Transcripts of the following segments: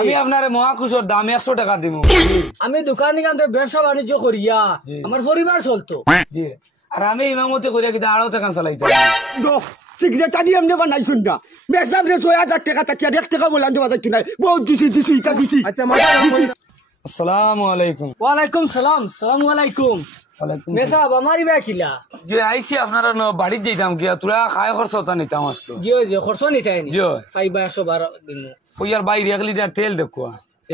আমি আপনার মহাকুশর দাম 100 টাকা দিব। আমি দোকানে কান্দে ব্যবসা বাণিজ্য করিয়া আমার পরিবার চলতো। জি আর আমি ইমামতি করিয়া কিন্তু আড়াও টাকা চালাইতাম। সিগারেটারি এমনি বানাইছুন না মেসাব রে 6000 টাকা তাকিয়া 1 টাকা বলান দেওয়া যাচ্ছে না বহুত দিছি ইটা দিছি। আচ্ছা আসসালামু আলাইকুম। ওয়ালাইকুম সালাম। সালামু আলাইকুম। মেসাব আমারই বেকিলা যে আইসি আপনারা বাড়ির যাইতাম কি তোরা খায় খরচ হতা নিতাম আসতো। জি জি খরচ নিতাই নি। জি 512 দিন ওয়ার বাইরে 1 লিটার তেল দেখো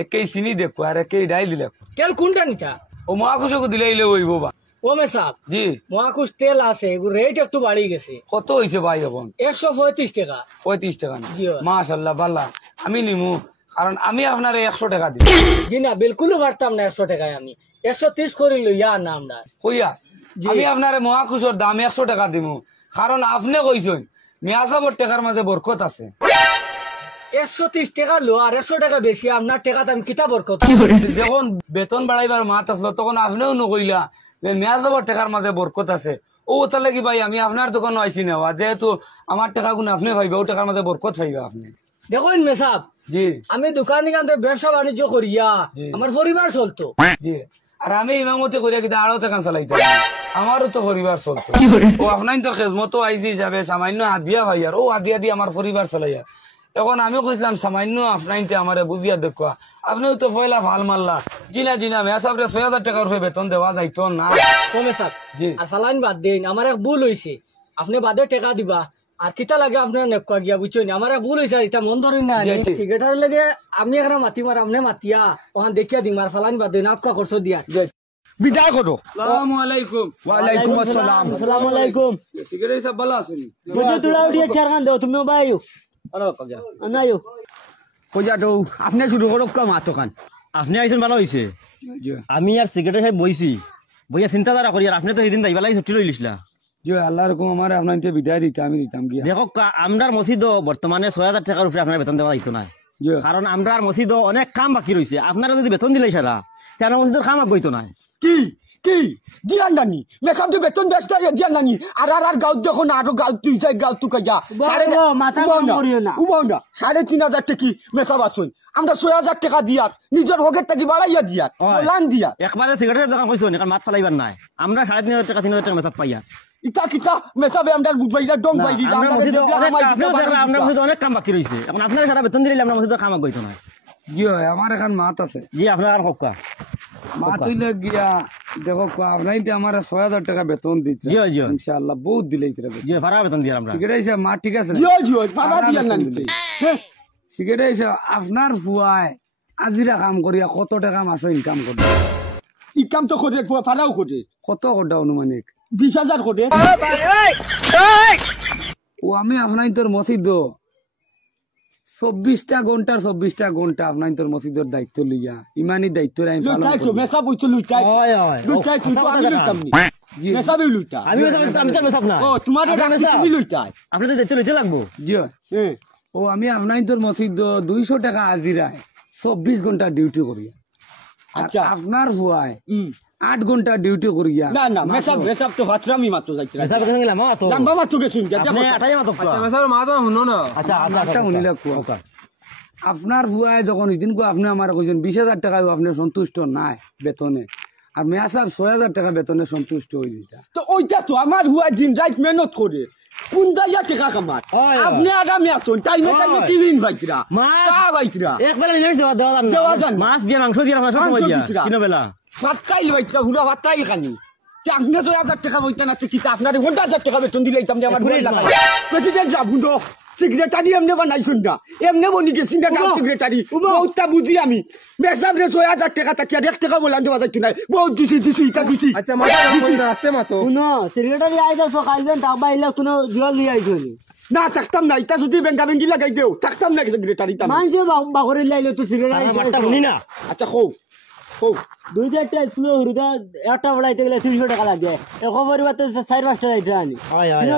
একই চিনি দেখো আর একই ডাইল দেখো। তেল কোনটা নিতা? ও মহাকুশকে দিলে হইব বা। ও মেসাব জি মহাকুশ তেল আছে রেট একটু বাড়ি গেছে। কত হইছে ভাই এখন? 135 টাকা। 35 টাকা না? জি মাশাআল্লাহ বাল্লা আমি নিমু কারণ আমি আপনার 100 টাকা দিই। জি না বিলকুল পারতাম না 100 টাকায় আমি 130 করে লইয়া না আমরা কইয়া আমি আপনার মহাকুশর দাম 100 টাকা দিব কারণ আপনি কইছেন মিয়াসাবর টাকার মাঝে বরকত আছে। 130 টাকা লো আর 100 টাকা বেশি আপনার টাকা আমি কিতা বরকত। যখন বেতন বাড়াইবার মাত আসলো তখন আপনিও নকইলা যে মিয়াসাবর টাকার মাঝে বরকত আছে। ও তাহলে কি ভাই আমি আপনার দোকানে আইসি নেওয়া যেহেতু আমার টাকা গুণ আপনি পাইবে ও টাকার মাঝে বরকত পাইবে আপনি। দেখুন মেসাব জি আমি দোকানে কান্দে ব্যবসা বাণিজ্য করিয়া আমার পরিবার চলতো। জি আর আমি ইমামতি করিয়া কিন্তু আড়াও টাকা চালাইতাম আমারও তো পরিবার চলতো। ও আপনার তো খেজমতো আইসি যাবে সামান্য হাদিয়া ভাই আর ও হাদিয়া দিয়ে আমার পরিবার চালাইয়া। এখন আমি কইছিলাম সামান্য আপনাইতে আমারে বুঝিয়া দেখা আপনিও তো পয়লা ভাল মারলা জিনা জিনা মেসাবরে 6000 টাকার উপরে বেতন দেওয়া যাইতো না। কমে সাব জি আর ফালাইন বাদ দেন আমার এক ভুল হইছে আপনি বাদে টাকা দিবা আর কিতা লাগে আপনার নেকা গিয়া বুঝছেন আমার এক ভুল হইছে এটা মন ধরেন না সিগারেটের লাগে আমি এখানে মাতি মার আপনি মাতিয়া ওখান দেখিয়া দিম আর ফালাইন বাদ দেন আপকা করছো দিয়া বিদায় করো। আসসালামু আলাইকুম। ওয়ালাইকুম আসসালাম। আসসালামু আলাইকুম। সিগারেট সব ভালো আছেন? বুঝে তুলা উঠিয়ে চার গান দাও তুমি বাইও আনাইও কইয়া তো আপনি শুরু করো কাম আতকান আপনি আইছেন ভালো হইছে। আমি আর সিগারেট খাই বইছি বইয়া চিন্তাধারা করি আর আপনি তো সেদিন যাইবা লাগি ছুটি লই লিসলা। জি আল্লাহ রকম আমার আপনাইতে বিদায় দিতে আমি দিতাম গিয়া। দেখো আমরার মসজিদ বর্তমানে 6000 টাকার উপরে আপনার বেতন দেওয়া যাইতো না কারণ আমরার মসজিদ অনেক কাম বাকি রয়েছে আপনারা যদি বেতন দিলে সারা তেন মসজিদের কাম আগাইতো না। কি কি দিয়ান নানি মেসাব তো বেতন ব্যস্ত দিয়ান নানি আর গাঁত যখন আরো গাঁত তুই যাই গাঁত তুই যা মাথা গরম করিও না উবাও না 3500 টাকা মেসাব আসুন আমরা 6000 টাকা দিয়ার নিজের হকের টাকি বাড়াইয়া দিয়ার লান দিয়া একবারে সিগারেটের দোকান কইছো কারণ মাছ চালাইবার নাই আমরা 3500 টাকা 3000 টাকা মেসাব পাইয়া ইটা কিতা মেসাবে আমরা বুঝাইলা ডং পাইলি আমরা মসজিদে অনেক কাম বাকি রইছে এখন আপনারা সারা বেতন দিলে আমরা মসজিদে কাম আগাইতো না। জি আমার এখন মাত আছে। জি আপনার আর হক্কা মাত হইলে গিয়া দেখো আপনাইতে আমার 6000 টাকা বেতন দিতে। জি জি ইনশাআল্লাহ বহুত দিলেইতে জি ভাড়া বেতন দিয়ার আমরা সিগারেট মা ঠিক আছে। জি জি ভাড়া দিয়ার না সিগারেট আপনার ফুয়ায় আজিরা কাম করিয়া কত টাকা মাসে ইনকাম করে? ইনকাম তো করে ভাড়াও করে কত কোটা অনুমানিক 20000 করে। ও আমি আপনাই তোর মসজিদ 24টা ঘন্টা আপনার তোর মসজিদের দায়িত্ব লইয়া ইমানি দায়িত্ব আমি পালন করি। মেসাব হইতো লুইতাই লুইতাই তুই তো আমি লুইতাম নি মেসাবই লুইতা আমি তো মেসাব না। ও তোমার তুমি লুইতাই আপনি তো দায়িত্ব লইতে লাগবো। জি ও আমি আপনার তোর মসজিদ 200 টাকা আজিরায় 24 ঘন্টা ডিউটি করিয়া। আচ্ছা আপনার ফুয়ায় 8 ঘন্টা ডিউটি করিয়া। না না মেসাব তো ভাতরামি মাত্র যাইছে মেসাব কেন গেলাম তো জানবা মাত্র গেছুন আপনি আটাই মাত্র মেসাব মা তো শুনো না। আচ্ছা আচ্ছা শুনিলা কোয়া আপনার ফুয়ায় যখন ইদিন কো আপনি আমার কইছেন 20000 টাকা আপনি সন্তুষ্ট নাই বেতনে আর মেয়া সাহেব 6000 টাকা বেতনে সন্তুষ্ট হই দিতা। তো ওইটা তো আমার হুয়া দিন রাত মেহনত করে কোন দাইয়া টাকা কামাত আপনি আগামী আসুন টাইমে টাইমে টিভি ইনভাইটরা চা বাইতরা একবেলা নিমেষ দেওয়া যান মাছ দিয়ে মাংস দিয়ে আমরা সব সময় দিয়া কিনো বেলা ভাত খাইল বাইতরা পুরা ভাত খাই খানি আপনি 6000 টাকা বইতে না কি আপনার 1000 টাকা বেতন দিলে আপনি আমার ভুল লাগাই প্রেসিডেন্ট সাহেব হুন্ডো সেক্রেটারি এমনি বানাইছুন না এমনি বনি গেছি না গাঁও সেক্রেটারি বহুতটা বুঝি আমি মেসাব রে 6000 টাকা তাকিয়া 1 টাকা বলান দেওয়া যাচ্ছে না বহুত দিছি ইটা দিছি। আচ্ছা মাথা রাখতে মাতো শুনো সেক্রেটারি আইদা সকাইবেন তাবা ইলা কোনো জল লিয়ে আইছনি না থাকতাম না ইটা যদি বেঙ্গা বেঙ্গি লাগাই দেও থাকতাম না সেক্রেটারি তা মান যে বাগরে লাইলে তো সেক্রেটারি মাঠটা শুনি না। আচ্ছা কও 2-4টা স্কুলে হরুদা একটা বড়াইতে গেলে 300 টাকা লাগে এখন পরিবর্তে 4-5টা আইটা আনি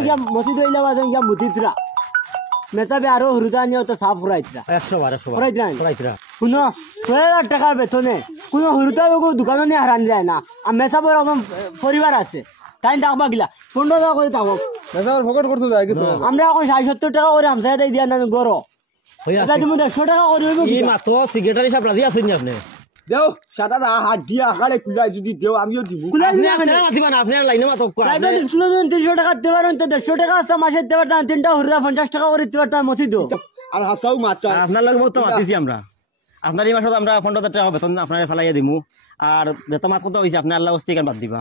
গিয়া মসজিদ হইলা বাজেন গিয়া মুতিতরা মেসাবে আরো হরুদা নিও তো সাফ ফুরাইতরা 100 ফুরাইতরা শুনো 6000 টাকার বেতনে কোনো হরুদা দোকানে নিয়ে হারান যায় না আর মেসাবের এখন পরিবার আছে তাই ডাকবা গিলা 15 টাকা করে থাকো মেসাবের ফকট করতে যায় কিছু আমরা এখন 60-70 টাকা করে আমসায় দেই দিয়া না গরো এটা তুমি 150 টাকা করে হইব কি মাত্র সিগারেট হিসাব রাজি আছেন আপনি দেও সাদা হাত দিয়া আকালে কুলাই যদি দেও আমিও দিব আপনি দিবা না আপনি লাইনে মাত্র প্রাইভেট স্কুলে 300 টাকা দেবার তো 150 টাকা আছে মাসে দেবার না তিনটা হুররা 50 টাকা করে দেবার তার মতি দো আর হাসাও মাত্র আপনার লাগবে তো মাতিছি আমরা আপনার এই মাসে আমরা 15000 টাকা বেতন আপনারে ফেলাইয়া দিমু আর যত মাত্র কত হইছে আপনি আল্লাহ ওস্তি কেন বাদ দিবা